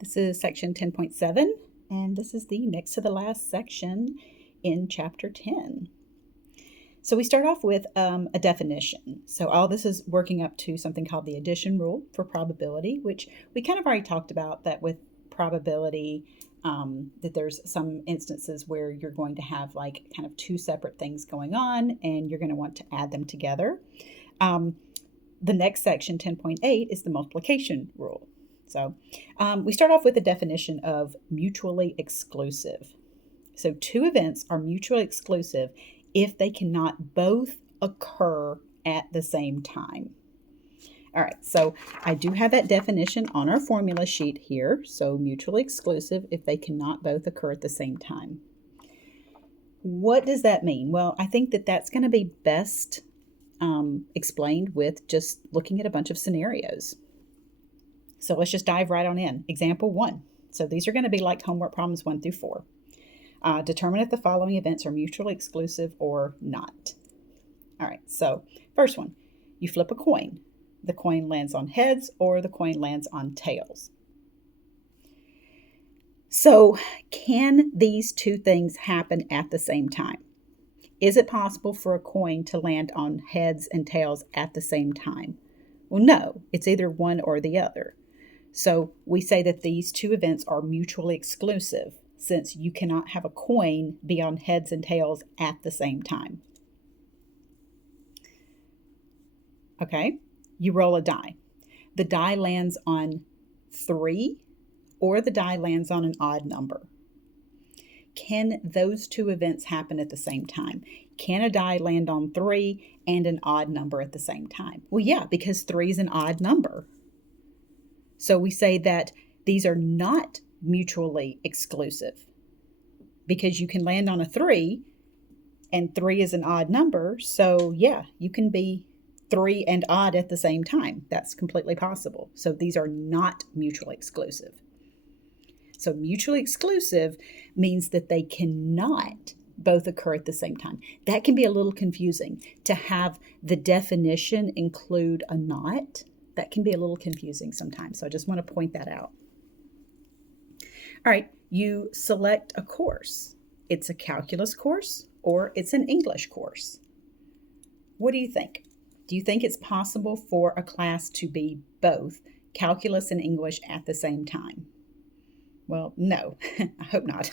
This is section 10.7, and this is the next to the last section in chapter 10. So we start off with a definition. So all this is working up to something called the addition rule for probability, which we kind of already talked about, that with probability, that there's some instances where you're going to have like kind of two separate things going on, and you're going to want to add them together. The next section, 10.8, is the multiplication rule. So we start off with a definition of mutually exclusive. So two events are mutually exclusive if they cannot both occur at the same time. All right, so I do have that definition on our formula sheet here. So mutually exclusive if they cannot both occur at the same time. What does that mean? Well, I think that that's going to be best explained with just looking at a bunch of scenarios. So let's just dive right on in. Example 1. So these are going to be like homework problems 1 through 4. Determine if the following events are mutually exclusive or not. All right, so first one, you flip a coin. The coin lands on heads or the coin lands on tails. So can these two things happen at the same time? Is it possible for a coin to land on heads and tails at the same time? Well, no, it's either one or the other. So we say that these two events are mutually exclusive, since you cannot have a coin be on heads and tails at the same time. Okay, you roll a die. The die lands on 3 or the die lands on an odd number. Can those two events happen at the same time? Can a die land on 3 and an odd number at the same time? Well, yeah, because 3 is an odd number. So we say that these are not mutually exclusive because you can land on a 3 and 3 is an odd number. So yeah, you can be 3 and odd at the same time. That's completely possible. So these are not mutually exclusive. So mutually exclusive means that they cannot both occur at the same time. That can be a little confusing. To have the definition include a not, that can be a little confusing sometimes. So I just want to point that out. All right, you select a course. It's a calculus course or it's an English course. What do you think? Do you think it's possible for a class to be both calculus and English at the same time? Well, no, I hope not.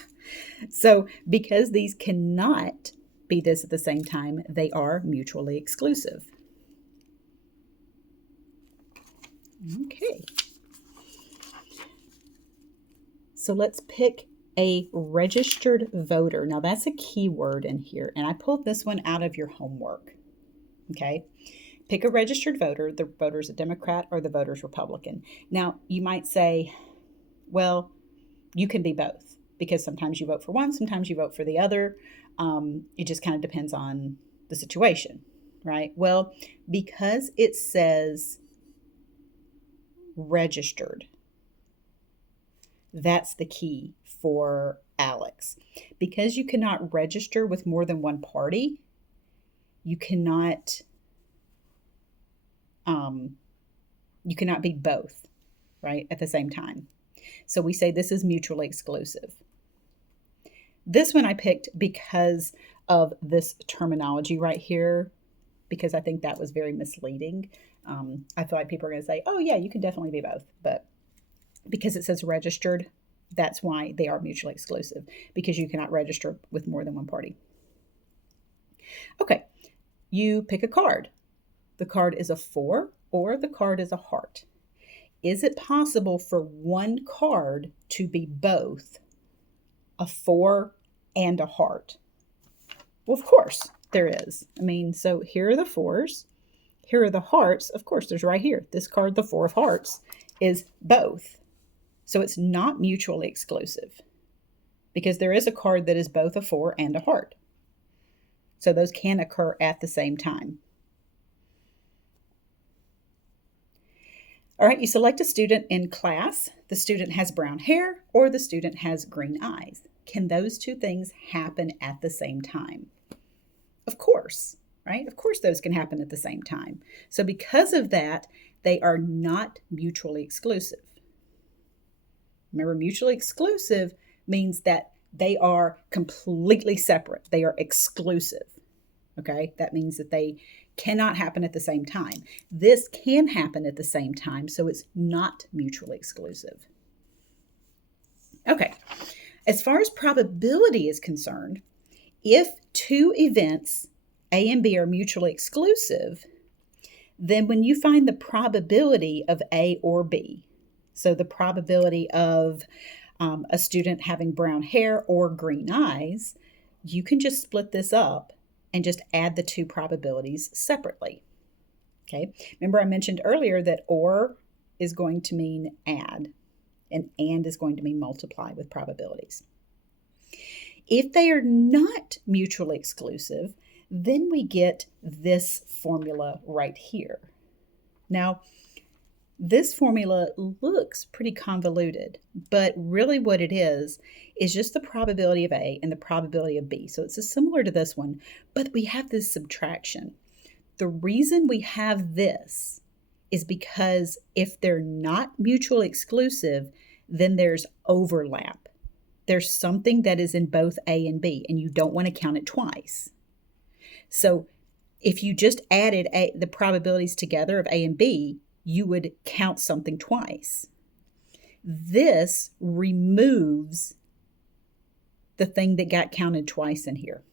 So because these cannot be this at the same time, they are mutually exclusive. Okay. So let's pick a registered voter. Now that's a key word in here, and I pulled this one out of your homework. Okay. Pick a registered voter. The voter's a Democrat or the voter's Republican. Now you might say, well, you can be both because sometimes you vote for one, sometimes you vote for the other. It just kind of depends on the situation, right? Well, because it says registered, that's the key for Alex. Because you cannot register with more than one party, you cannot be both, right, at the same time. So we say this is mutually exclusive. This one I picked because of this terminology right here, because I think that was very misleading. I feel like people are going to say, oh yeah, you can definitely be both. But because it says registered, that's why they are mutually exclusive, because you cannot register with more than one party. Okay, you pick a card. The card is a 4 or the card is a heart. Is it possible for one card to be both a 4 and a heart? Well, of course there is. I mean, so here are the 4s. Here are the hearts. Of course, there's right here. This card, the 4 of hearts, is both. So it's not mutually exclusive because there is a card that is both a 4 and a heart. So those can occur at the same time. All right, you select a student in class. The student has brown hair or the student has green eyes. Can those two things happen at the same time? Of course, right? Of course those can happen at the same time. So because of that, they are not mutually exclusive. Remember, mutually exclusive means that they are completely separate. They are exclusive. Okay, that means that they cannot happen at the same time. This can happen at the same time, so it's not mutually exclusive. Okay, as far as probability is concerned, if two events, A and B, are mutually exclusive, then when you find the probability of A or B, so the probability of a student having brown hair or green eyes, you can just split this up and just add the two probabilities separately. Okay, remember I mentioned earlier that or is going to mean add, and is going to mean multiply with probabilities. If they are not mutually exclusive, then we get this formula right here. Now, this formula looks pretty convoluted, but really what it is just the probability of A and the probability of B. So it's similar to this one, but we have this subtraction. The reason we have this is because if they're not mutually exclusive, then there's overlap. There's something that is in both A and B, and you don't want to count it twice. So if you just added the probabilities together of A and B, you would count something twice. This removes the thing that got counted twice in here.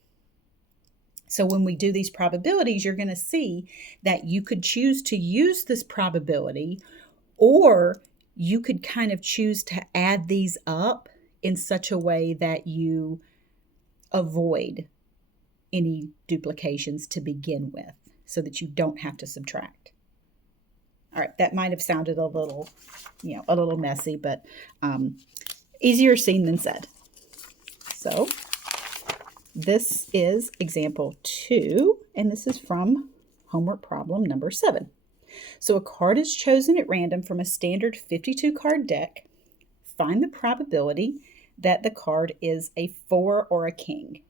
So when we do these probabilities, you're going to see that you could choose to use this probability, or you could kind of choose to add these up in such a way that you avoid any duplications to begin with, so that you don't have to subtract. All right, that might have sounded a little messy, but easier seen than said. So this is example 2, and this is from homework problem number 7. So a card is chosen at random from a standard 52 card deck. Find the probability that the card is a 4 or a king.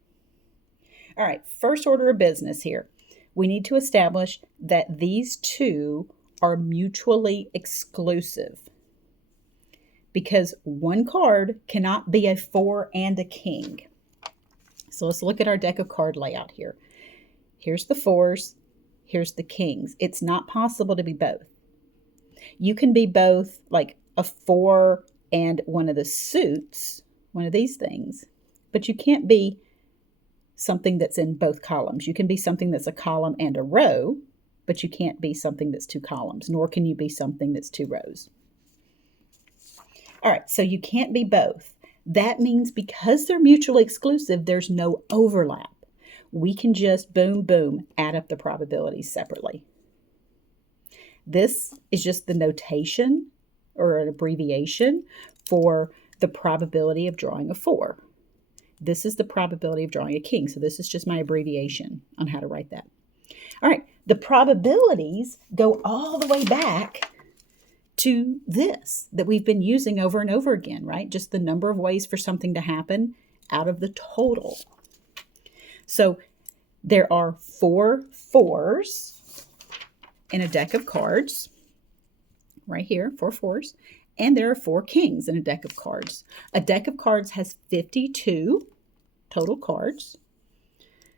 All right, first order of business here. We need to establish that these two are mutually exclusive, because one card cannot be a 4 and a king. So let's look at our deck of card layout here. Here's the 4s, here's the kings. It's not possible to be both. You can be both like a 4 and one of the suits, one of these things, but you can't be something that's in both columns. You can be something that's a column and a row, but you can't be something that's 2 columns, nor can you be something that's 2 rows. All right, so you can't be both. That means because they're mutually exclusive, there's no overlap. We can just boom, boom, add up the probabilities separately. This is just the notation or an abbreviation for the probability of drawing a 4. This is the probability of drawing a king. So this is just my abbreviation on how to write that. All right, the probabilities go all the way back to this that we've been using over and over again, right? Just the number of ways for something to happen out of the total. So there are 4 4s in a deck of cards, right here, 4 4s, and there are 4 kings in a deck of cards. A deck of cards has 52 total cards.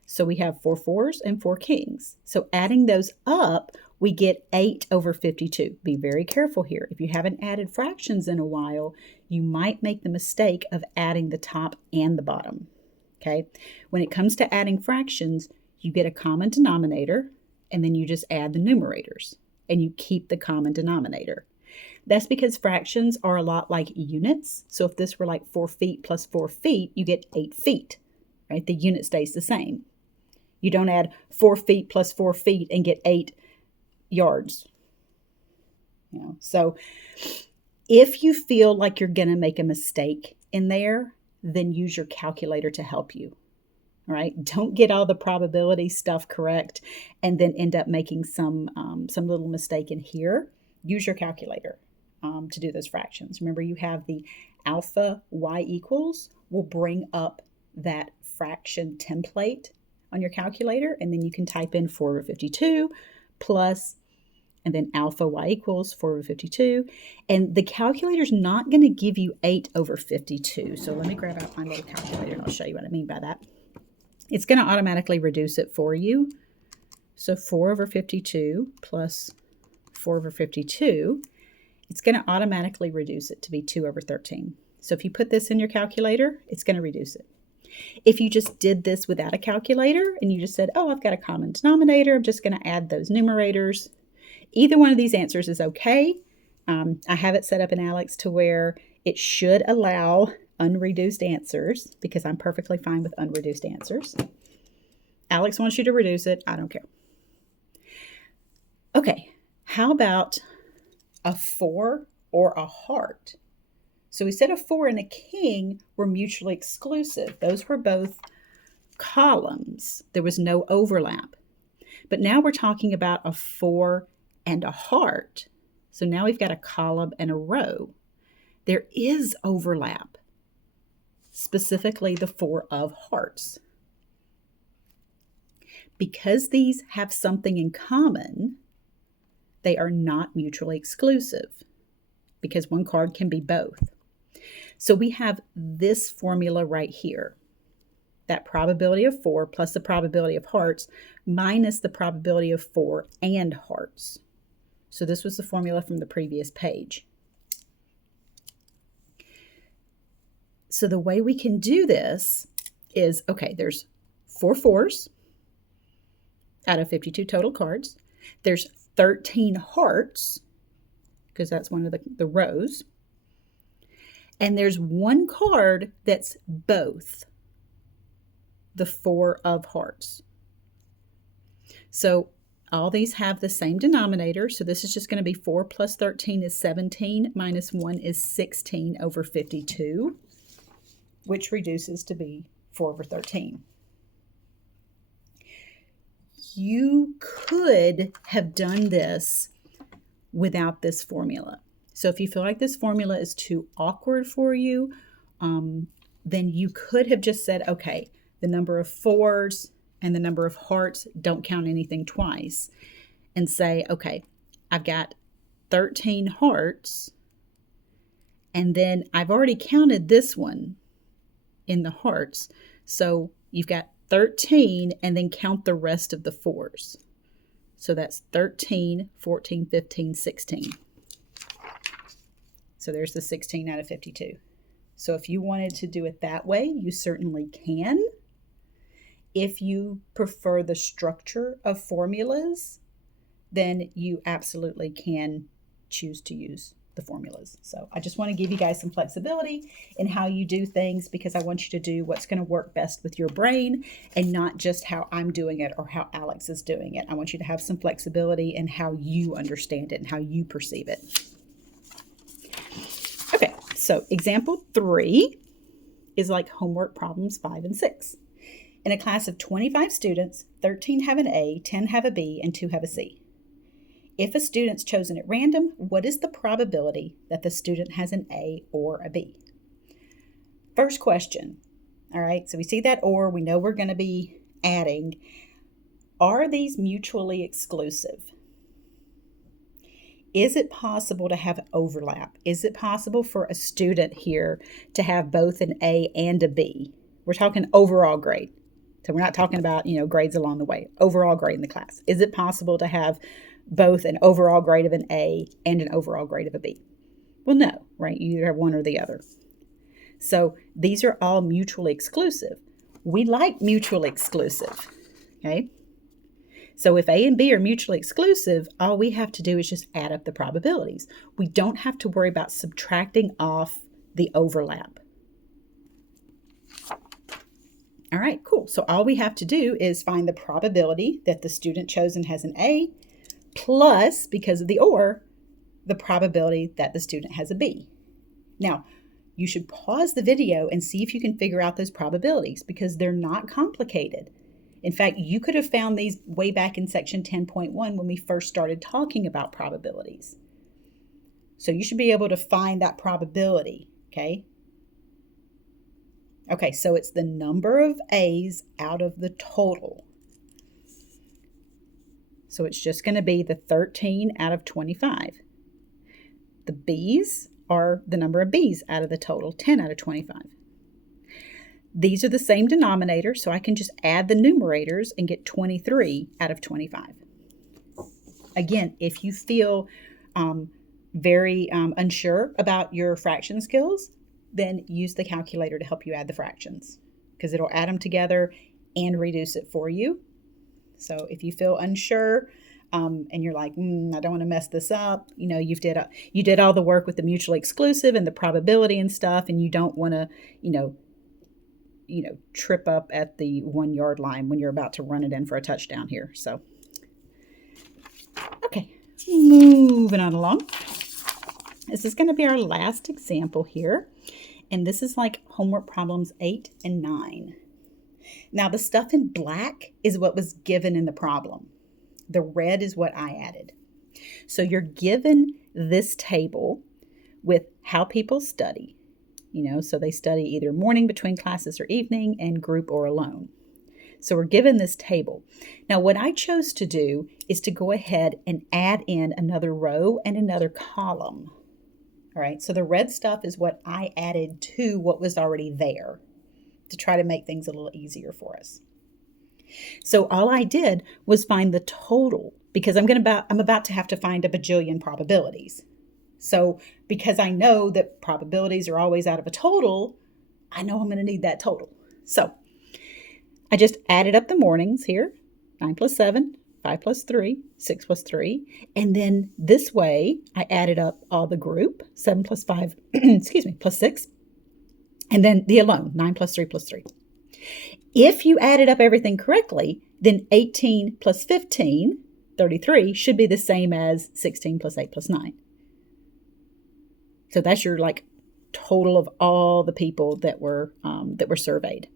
So we have 4 4s and 4 kings. So adding those up, we get 8 over 52. Be very careful here. If you haven't added fractions in a while, you might make the mistake of adding the top and the bottom. Okay? When it comes to adding fractions, you get a common denominator, and then you just add the numerators, and you keep the common denominator. That's because fractions are a lot like units. So if this were like 4 feet plus 4 feet, you get 8 feet, right? The unit stays the same. You don't add 4 feet plus 4 feet and get 8 yards. So if you feel like you're going to make a mistake in there, then use your calculator to help you. All right? Don't get all the probability stuff correct and then end up making some little mistake in here. Use your calculator to do those fractions. Remember, you have the alpha y equals will bring up that fraction template on your calculator, and then you can type in 4 over 52 plus and then alpha y equals 4 over 52. And the calculator's not going to give you 8 over 52. So let me grab out my little calculator and I'll show you what I mean by that. It's going to automatically reduce it for you. So 4 over 52 plus 4 over 52, it's going to automatically reduce it to be 2 over 13. So if you put this in your calculator, it's going to reduce it. If you just did this without a calculator and you just said, oh, I've got a common denominator, I'm just going to add those numerators, either one of these answers is okay. I have it set up in ALEKS to where it should allow unreduced answers because I'm perfectly fine with unreduced answers. ALEKS wants you to reduce it. I don't care. Okay, how about a 4 or a heart? So we said a 4 and a king were mutually exclusive. Those were both columns. There was no overlap. But now we're talking about a 4 and a heart. So now we've got a column and a row. There is overlap, specifically the 4 of hearts. Because these have something in common, they are not mutually exclusive because one card can be both. So we have this formula right here. That probability of 4 plus the probability of hearts minus the probability of 4 and hearts. So this was the formula from the previous page. So the way we can do this is, okay, there's 4 4s out of 52 total cards. There's 13 hearts, because that's one of the rows. And there's one card that's both the 4 of hearts. So all these have the same denominator. So this is just going to be 4 plus 13 is 17 minus 1 is 16 over 52, which reduces to be 4 over 13. You could have done this without this formula. So if you feel like this formula is too awkward for you, then you could have just said, okay, the number of 4s and the number of hearts don't count anything twice, and say, okay, I've got 13 hearts, and then I've already counted this one in the hearts. So you've got 13 and then count the rest of the 4s. So that's 13, 14, 15, 16. So there's the 16 out of 52. So if you wanted to do it that way, you certainly can. If you prefer the structure of formulas, then you absolutely can choose to use the formulas. So I just want to give you guys some flexibility in how you do things, because I want you to do what's going to work best with your brain and not just how I'm doing it or how ALEKS is doing it. I want you to have some flexibility in how you understand it and how you perceive it. Okay, so example 3 is like homework problems 5 and 6. In a class of 25 students, 13 have an A, 10 have a B, and 2 have a C. If a student's chosen at random, what is the probability that the student has an A or a B? First question. All right, so we see that or, we know we're going to be adding. Are these mutually exclusive? Is it possible to have overlap? Is it possible for a student here to have both an A and a B? We're talking overall grade. So we're not talking about, grades along the way. Overall grade in the class. Is it possible to have both an overall grade of an A and an overall grade of a B? Well, no, right? You either have one or the other. So these are all mutually exclusive. We like mutually exclusive, okay? So if A and B are mutually exclusive, all we have to do is just add up the probabilities. We don't have to worry about subtracting off the overlap. All right, cool. So all we have to do is find the probability that the student chosen has an A plus, because of the or, the probability that the student has a B. Now, you should pause the video and see if you can figure out those probabilities, because they're not complicated. In fact, you could have found these way back in section 10.1 when we first started talking about probabilities. So you should be able to find that probability, okay? Okay, so it's the number of A's out of the total. So it's just going to be the 13 out of 25. The B's are the number of B's out of the total, 10 out of 25. These are the same denominator, so I can just add the numerators and get 23 out of 25. Again, if you feel very unsure about your fraction skills, then use the calculator to help you add the fractions, because it'll add them together and reduce it for you. So if you feel unsure and you're like, I don't want to mess this up, you did all the work with the mutually exclusive and the probability and stuff, and you don't want to, trip up at the 1 yard line when you're about to run it in for a touchdown here. So, okay, moving on along. This is going to be our last example here. And this is like homework problems 8 and 9. Now, the stuff in black is what was given in the problem. The red is what I added. So you're given this table with how people study. So they study either morning, between classes, or evening, and group or alone. So we're given this table. Now, what I chose to do is to go ahead and add in another row and another column. All right, so the red stuff is what I added to what was already there to try to make things a little easier for us. So all I did was find the total, because I'm about to have to find a bajillion probabilities. So because I know that probabilities are always out of a total, I know I'm going to need that total. So I just added up the mornings here, 9 plus 7, 5 plus 3, 6 plus 3. And then this way, I added up all the group, 7 plus 5, plus 6. And then the alone, 9 plus 3 plus 3. If you added up everything correctly, then 18 plus 15, 33, should be the same as 16 plus 8 plus 9. So that's your total of all the people that were surveyed.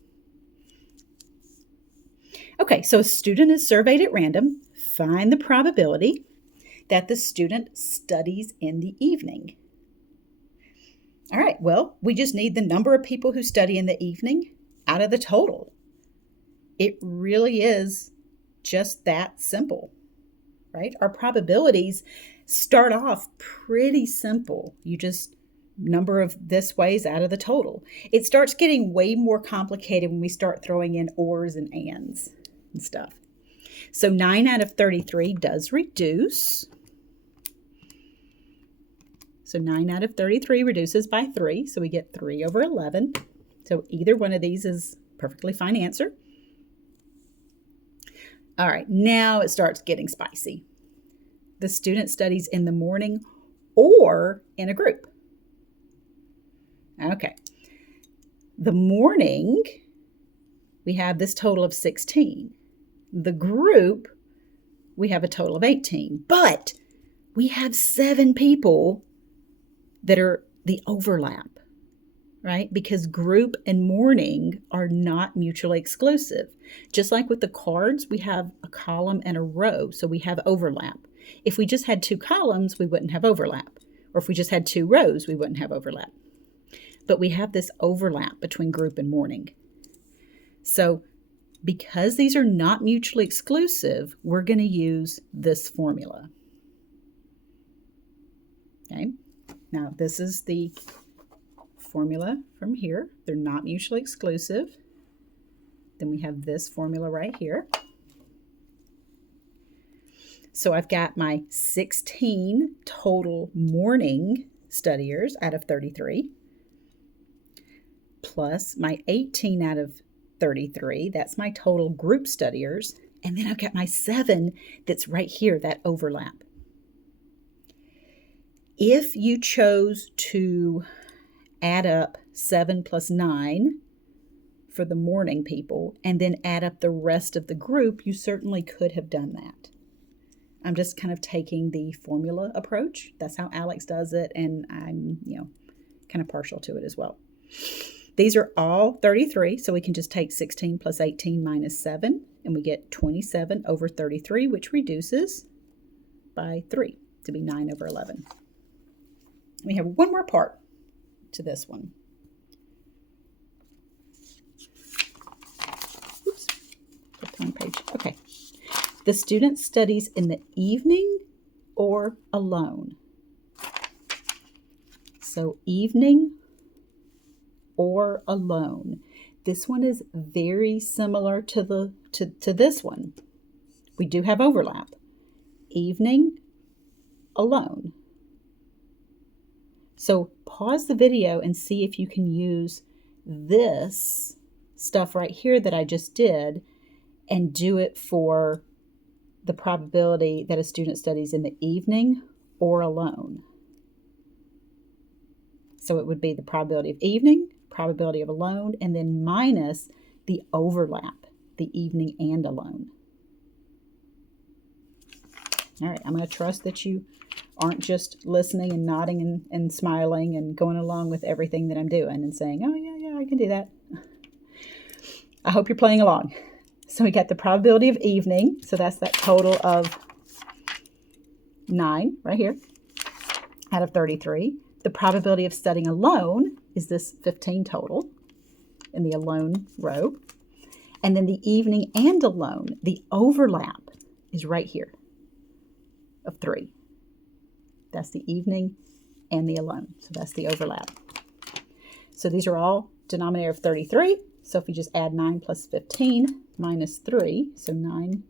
Okay, so a student is surveyed at random. Find the probability that the student studies in the evening. All right, well, we just need the number of people who study in the evening out of the total. It really is just that simple, right? Our probabilities start off pretty simple. You just number of this ways out of the total. It starts getting way more complicated when we start throwing in ors and ands and stuff. So 9 out of 33 does reduce. So 9 out of 33 reduces by 3. So we get 3 over 11. So either one of these is a perfectly fine answer. All right, now it starts getting spicy. The student studies in the morning or in a group. Okay. The morning, we have this total of 16. The group, we have a total of 18. But we have 7 people that are the overlap, right? Because group and morning are not mutually exclusive. Just like with the cards, we have a column and a row, so we have overlap. If we just had 2 columns, we wouldn't have overlap. Or if we just had 2 rows, we wouldn't have overlap. But we have this overlap between group and morning. So because these are not mutually exclusive, we're going to use this formula. Okay, now this is the formula from here. They're not mutually exclusive. Then we have this formula right here. So I've got my 16 total morning studiers out of 33, plus my 18 out of 33. That's my total group studiers. And then I've got my 7 that's right here, that overlap. If you chose to add up 7 plus 9 for the morning people and then add up the rest of the group, you certainly could have done that. I'm just kind of taking the formula approach. That's how Alex does it, and I'm, kind of partial to it as well. These are all 33, so we can just take 16 plus 18 minus 7, and we get 27 over 33, which reduces by 3 to be 9 over 11. We have one more part to this one. Oops, flip to one page. Okay. The student studies in the evening or alone. So evening or alone. This one is very similar to this one. We do have overlap. Evening, alone. So pause the video and see if you can use this stuff right here that I just did and do it for the probability that a student studies in the evening or alone. So it would be the probability of evening, probability of alone, and then minus the overlap, the evening and alone. All right, I'm going to trust that you aren't just listening and nodding and smiling and going along with everything that I'm doing and saying, oh, yeah, I can do that. I hope you're playing along. So we got the probability of evening. So that's that total of 9 right here out of 33. The probability of studying alone is this 15 total in the alone row. And then the evening and alone, the overlap is right here of 3. That's the evening and the alone. So that's the overlap. So these are all denominator of 33. So if you just add 9 plus 15 minus 3, so 9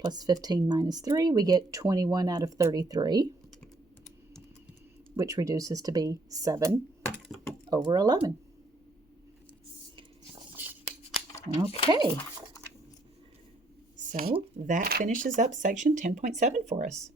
plus 15 minus 3, we get 21 out of 33, which reduces to be 7 over 11. Okay. So that finishes up section 10.7 for us.